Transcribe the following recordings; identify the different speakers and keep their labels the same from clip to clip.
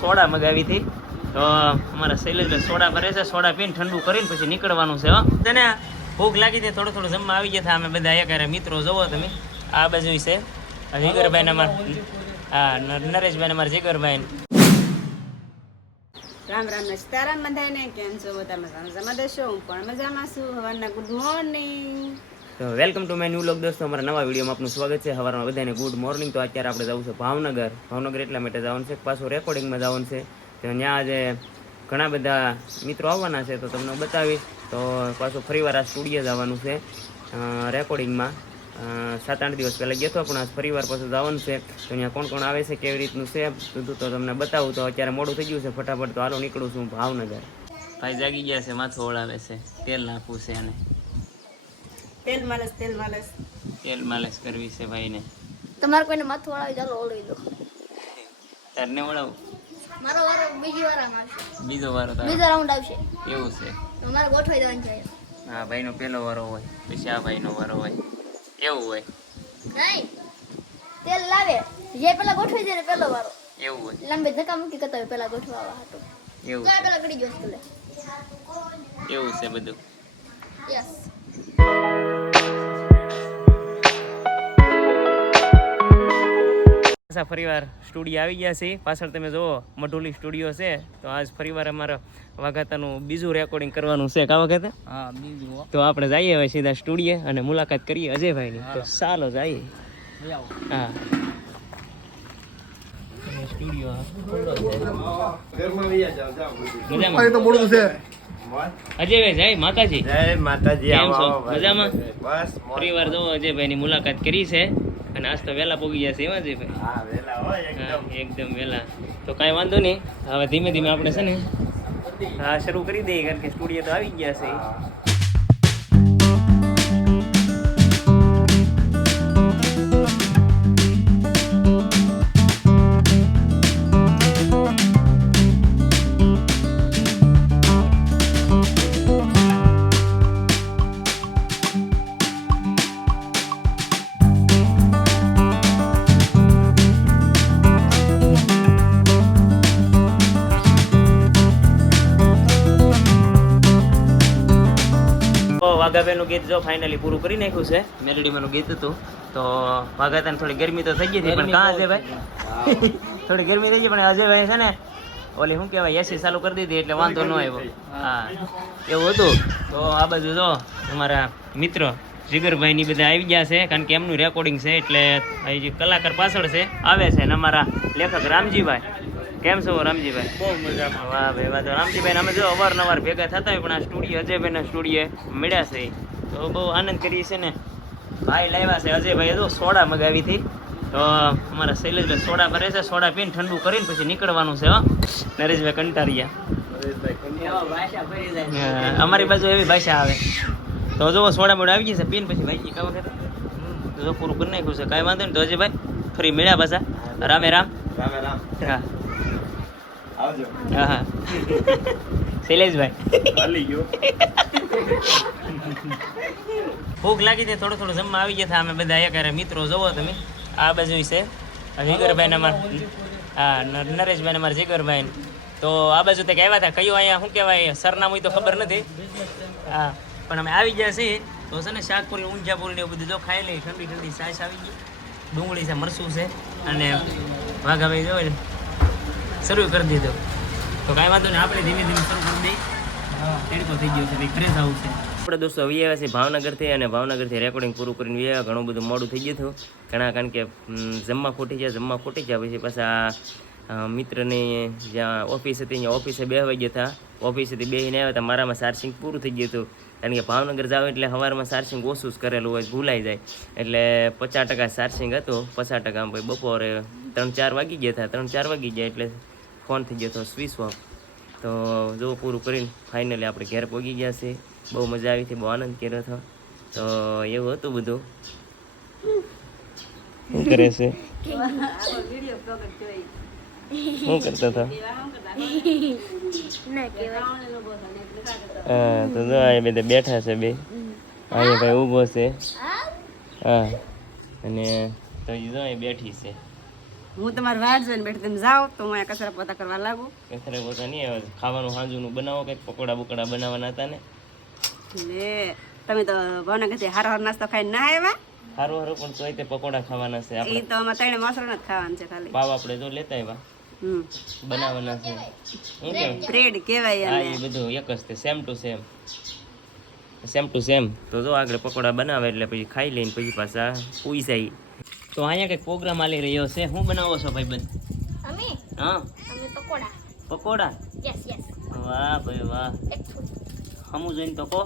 Speaker 1: Soda મગાવી હતી. તો અમારા શૈલેષભાઈ સોડા ભરે છે, સોડા પીને ઠંડુ કરીને પછી નીકળવાનું છે તને ભૂખ લાગી હતી, થોડું થોડું જમવા આવી ગયા હતા, અમે બધા એક મિત્રો જોવો તમે. આ બાજુ છે જીગરભાઈ અમાર હા, ન- નરેશભાઈ અમારા જીગરભાઈ
Speaker 2: રામ રામ ને સીતારામ બધાને કેમ છો? બધા મજામાં મજામાં દેશો, હું પણ મજામાં છું. હવાના ગુડ મોર્નિંગ.
Speaker 1: તો welcome to my new vlog દોસ્તો, અમારા નવા વિડીયોમાં આપનું સ્વાગત છે. સવારમાં બધાને ગુડ મોર્નિંગ. તો અત્યારે આપણે જવું છે ભાવનગર. ભાવનગર એટલા માટે જવાનું છે પાછું રેકોર્ડિંગમાં જવાનું છે. તો ત્યાં આજે ઘણા બધા મિત્રો આવવાના છે તો તમને બતાવીશ. તો પાછું ફરીવાર આ સ્ટુડિયો જવાનું છે રેકોર્ડિંગમાં સાત આઠ દિવસ પહેલાં ગયો હતો પણ આજ ફરીવાર પાછું જવાનું છે. તો ત્યાં કોણ કોણ આવે છે, કેવી રીતનું છે બધું તો તમને બતાવું. તો અત્યારે મોડું થઈ ગયું છે ફટાફટ. તો હાલો નીકળું છું ભાવનગર. ભાઈ જાગી ગયા છે, માથું ઓળાવે છે, તેલ નાખવું છે અને
Speaker 2: તેલ માલસ તેલ માલસ
Speaker 1: તેલ માલિશ કરવી છે ભાઈને.
Speaker 3: તમારે કોઈને માથું વળાવી ચાલો ઓળવી દો.
Speaker 1: તારને વળાવું?
Speaker 3: મારો વારો બીજી વાર આવશે.
Speaker 1: બીજો વારો તારો
Speaker 3: બીજો રાઉન્ડ આવશે.
Speaker 1: એવું છે.
Speaker 3: તમારે મારે ગોઠવાઈ દેવાની છે
Speaker 1: હા ભાઈનો પહેલો વારો હોય પછી આ ભાઈનો વારો હોય. એવું હોય.
Speaker 3: નહીં. તેલ લાવે. જે પેલા ગોઠવાઈ દે ને પેલો વારો.
Speaker 1: એવું હોય.
Speaker 3: લાંબે ધક્કા મૂકી કરતા હોય પેલા ગોઠવાવા હતો
Speaker 1: એવું
Speaker 3: તો પેલા ગડી ગયો
Speaker 1: એવું છે બધું.
Speaker 3: યસ
Speaker 1: પાછા ફરીવાર સ્ટુડિયો આવી ગયા છે. પાછળ તમે જુઓ મઢુલી સ્ટુડિયો છે. તો આજ ફરીવાર અમારે વાઘાતાનું બીજું રેકોર્ડિંગ કરવાનું છે. કા વખતે
Speaker 4: હા બીજું
Speaker 1: તો આપણે જઈએ હવે સીધા સ્ટુડિયો અને મુલાકાત કરીએ અજયભાઈની. તો ચાલો જઈએ. હા. અજયભાઈ જય માતાજી.
Speaker 4: જય માતાજી.
Speaker 1: મજામાં? ફરીવાર જો અજયભાઈની મુલાકાત કરી છે. અને આજ તો વહેલા પોગી ગયા છે એમ ભાઈ.
Speaker 4: હા, એકદમ.
Speaker 1: એકદમ વહેલા તો કાંઈ વાંધો નહીં. હવે ધીમે ધીમે આપણે છે ને હા શરૂ કરી દઈએ કારણ કે સ્ટુડિયો તો આવી ગયા છે. તો ગીત જો ફાઇનલી પૂરું કરી નાખ્યું છે. મેલડીમાંનું ગીત હતું. તો વાઘાતાને થોડી ગરમી તો થઈ ગઈ હતી પણ કાં અજયભાઈ થોડી ગરમી થઈ ગઈ પણ અજયભાઈ છે ને ઓલી શું કહેવાય એસી ચાલુ કરી દીધી એટલે વાંધો ન આવ્યો. હા. એવું હતું. તો આ બાજુ જો અમારા મિત્ર જીગરભાઈ ની બધા આવી ગયા છે કારણ કે એમનું રેકોર્ડિંગ છે એટલે કલાકાર પાછળ છે આવે છે અને અમારા લેખક રામજીભાઈ. કેમ છો રામજીભાઈ?
Speaker 4: બહુ મજામાં.
Speaker 1: વાહ ભાઈ વાહ. તો રામજીભાઈ અમે જો અવારનવાર ભેગા થતા હોય પણ આ સ્ટુડિયો અજયભાઈના સ્ટુડિયો મળ્યા છે. તો બહુ આનંદ કરીએ છે ને. ભાઈ લાવ્યા છે અજયભાઈ હજુ સોડા મગાવી હતી. તો અમારા શૈલેષભાઈ સોડા ભરે છે સોડા પીને ઠંડુ કરીને પછી નીકળવાનું છે હો. નરેશભાઈ કંટારિયા અમારી બાજુ એવી ભાષા આવે. તો જો સોડા મોડા આવી ગઈ છે પીને પછી ભાઈ કામ તો જો પૂરું કરી નાખ્યું છે કાંઈ વાંધો નહીં. તો અજયભાઈ ફરી મળ્યા પાછા. રામે રામ.
Speaker 4: રામે રામ.
Speaker 1: હા.
Speaker 4: આવજો.
Speaker 1: હા શૈલેષભાઈ.
Speaker 4: હાલી ગયો.
Speaker 1: ભૂખ લાગી છે થોડું થોડું જમવા આવી ગયા હતા. અમે બધા એક મિત્રો જોવો તમે. આ બાજુ છે. જીગરભાઈ ને અમાર હા નરેશભાઈ ને અમારા જીગરભાઈ તો આ બાજુ તે આવ્યા હતા કયું અહીંયા શું કહેવાય? સરનામું તો ખબર નથી. હા પણ અમે આવી ગયા છીએ. તો છે ને શાકપુરી ઊંઝાપુરી ને એવું બધું જો ખાઈ લઈ ઠંડી ઠંડી સાસ આવી ગઈ. ડુંગળી છે મરસું છે. અને વાઘાભાઈ જો શરૂ કરી દીધો. તો કાંઈ વાંધો નહીં આપણે ધીમે ધીમે શરૂ કરી દઈએ. તડકો થઈ ગયો છે ભાઈ ફ્રેશ આવું આપણે દોસ્તો આવી આવ્યા છે ભાવનગરથી અને ભાવનગરથી રેકોર્ડિંગ પૂરું કરીને આવ્યા. ઘણું બધું મોડું થઈ ગયું હતું. ઘણા કારણ કે જમવા ખોટી જાય જમવા ખોટી જાય પછી પાછા મિત્રની જ્યાં ઓફિસ હતી ત્યાં ઓફિસે બે વાગ્યા હતા ઓફિસેથી બેસીને આવ્યા હતા. મારામાં ચાર્જિંગ પૂરું થઈ ગયું હતું. કારણ કે ભાવનગર જાવ એટલે સવારમાં ચાર્જિંગ ઓછું જ કરેલું હોય ભૂલાઈ જાય. એટલે પચાસ ટકા ચાર્જિંગ હતું. પચાસ ટકા પછી બપોરે ત્રણ ચાર વાગી ગયા હતા ત્રણ ચાર વાગી ગયા એટલે ફોન થઈ ગયો હતો સ્વિચ ઓફ તો જો પૂરું કરીને ફાઇનલી આપણે ઘેર પહોંચી ગયા છે બહુ મજા આવી હતી બહુ આનંદ કર્યો હતો. તો એવું હતું બધું. શું કરે છે? શું કરતા હતા? હા તો જો આ બધા બેઠા છે બે. અહીંયા ભાઈ ઊભો છે. હા? અને તો ઈ જો અહીં બેઠી છે.
Speaker 2: હું તમારી વાટ જોઈને બેઠી તમે જાઓ તો હું અહીંયા કચરા પોતા કરવા લાગુ.
Speaker 1: કચરા પોતા નહીં આવે ખાવાનું હાંજુનું બનાવો કંઈક પકોડા બકોડા બનાવવાના હતા ને.
Speaker 2: લે તમે તો ભાવનગરથી હારો હારો નાસ્તો ખાઈને ના આવ્યા?
Speaker 1: હારું સારું પણ તોય તે પકોડા ખાવાના છે
Speaker 2: એ
Speaker 1: આપણે
Speaker 2: તો અમે ત્રણે મસરો જ ખાવાનું છે ખાલી.
Speaker 1: પાવ આપણે જો લેતા આવ્યા.
Speaker 2: હમ.
Speaker 1: બનાવવાના છે.
Speaker 2: બ્રેડ કહેવાય
Speaker 1: આ બધું એક જ છે same to same same to same તો જો આગળ પકોડા બનાવે એટલે પછી ખાઈ લઈને પછી પાછા પૂઈ જાય. તો અહીંયા કંઈક પ્રોગ્રામ આલી રહ્યો છે. શું બનાવો છો ભાઈ બંધ?
Speaker 3: અમે?
Speaker 1: હા?
Speaker 3: અમે પકોડા.
Speaker 1: પકોડા?
Speaker 3: યસ યસ
Speaker 1: વાહ ભાઈ વાહ. હમુ જોઈને તો કહો.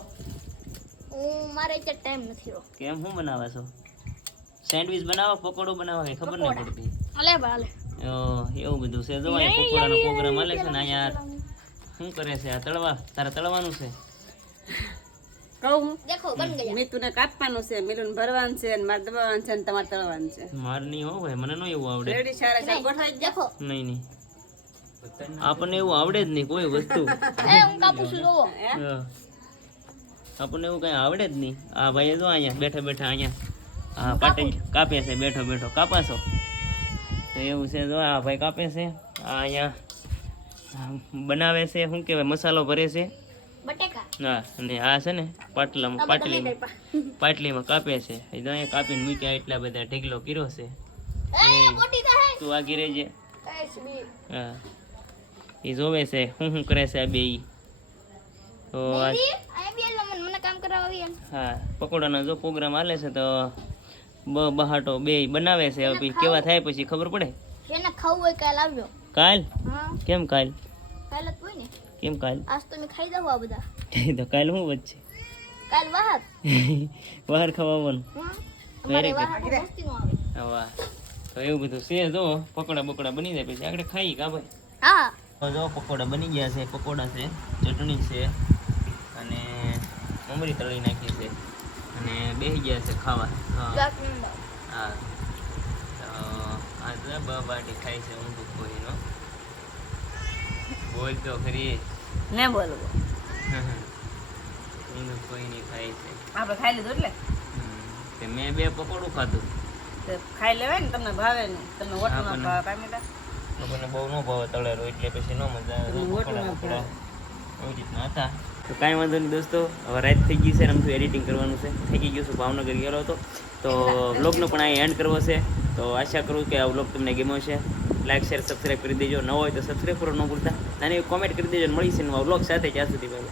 Speaker 3: હું મારે અત્યારે ટાઈમ નથી રહ્યો.
Speaker 1: કેમ? હું બનાવે છો? સેન્ડવિચ બનાવો પકોડો બનાવો કે ખબર નહીં પડતી.
Speaker 3: અલે બાલે
Speaker 1: ઓ, એવું બધું છે. જો અહીંયા પકોડાનો પ્રોગ્રામ આલે છે ને અહીંયા શું કરે છે? આ તળવા તારે તળવાનું છે?
Speaker 2: કહું?
Speaker 3: દેખો બન ગયા.
Speaker 2: મીતુને કાપવાનું છે મિલુન ભરવાનું છે અને મારે દબાવવાનું છે અને તમારે તળવાનું છે.
Speaker 1: માર નહીં હો ભાઈ મને નો એવું આવડે.
Speaker 2: રેડી સારા સારા ગોઠવાઈ
Speaker 3: દેખો.
Speaker 1: નહીં નહીં. આપણને એવું આવડે જ નહીં કોઈ વસ્તુ.
Speaker 3: એ હું કાપું છું જોવો.
Speaker 1: હા. આપણને એવું કઈ આવડે જ નહીં. આ ભાઈ જો અહીંયા બેઠા બેઠા અહીંયા હા પાટે કાપે છે બેઠો બેઠો. કાપાશો? તો એવું છે જો આ ભાઈ કાપે છે આ અહીંયા બનાવે છે શું કહેવાય મસાલો ભરે છે.
Speaker 3: બટેકા.
Speaker 1: હા અને આ છે ને પાટલામાં પાટલીમાં. પાટલીમાં કાપે છે. એ કાપીને મૂક્યા એટલા બધા ઢીગલો કર્યો છે.
Speaker 3: એ
Speaker 1: તું આગી રહેજે. હા. એ જોવે છે શું શું કરે છે આ બે તો હા પકોડાનો જો પ્રોગ્રામ હાલે છે તો બ બહાટો બે બનાવે છે. હવે કેવા થાય પછી ખબર પડે?
Speaker 3: કાલ આવ્યો
Speaker 1: કાલ?
Speaker 3: હા.
Speaker 1: કેમ કાલ?
Speaker 3: કાલ જ હોય ને.
Speaker 1: કેમ કાલ?
Speaker 3: આજ તો મેં ખાઈ દઉં આ બધા.
Speaker 1: તો કાલ હું વચ્ચે?
Speaker 3: કાલ બહાર
Speaker 1: બહાર ખાવાનું
Speaker 3: હા અમારે
Speaker 1: Very
Speaker 3: મસ્તી નો આવે.
Speaker 1: વાહ. તો એવું બધું છે જો પકોડા બકોડા બની જાય પછી. આગળ ખાઈ કા ભાઈ?
Speaker 3: હા.
Speaker 1: જો પકોડા બની ગયા છે પકોડા છે ચટણી છે અને મમરી તળી નાખી છે અને બેસી ગયા છે ખાવા. હા. તો આ જો બાટી ખાય છે ઊંધું કોઈનો. બોલ તો ખરી.
Speaker 2: ને બોલવું
Speaker 1: કોઈ નહીં ખાય છે.
Speaker 2: આપણે ખાઈ લીધું એટલે?
Speaker 1: તે મેં બે પકોડું ખાધું.
Speaker 2: તો ખાઈ લેવાય ને તમને ભાવે ને. તમને
Speaker 1: હોટલમાં
Speaker 2: ભાવે પામેલા
Speaker 1: લોકોને બહુ ન ભાવે તળેલું એટલે પછી ન મજા આવે. એવી રીતના હતા. તો કાંઈ વાંધો નહીં દોસ્તો હવે રાત થઈ ગઈ છે ને એડિટિંગ કરવાનું છે. થઈ ગયું છું ભાવનગર ગયેલો હતો. તો બ્લોગનો પણ અહીં એન્ડ કરવો છે. તો આશા કરું કે આ વ્લોગ તમને ગમ્યો છે લાઈક શેર સબસ્ક્રાઈબ કરી દેજો. ન હોય તો સબસ્ક્રાઈબ કરો, ન ભૂલતા. અને કોમેન્ટ કરી દેજો મળીશું નવા બ્લોગ સાથે. ત્યાં સુધી ભાઈ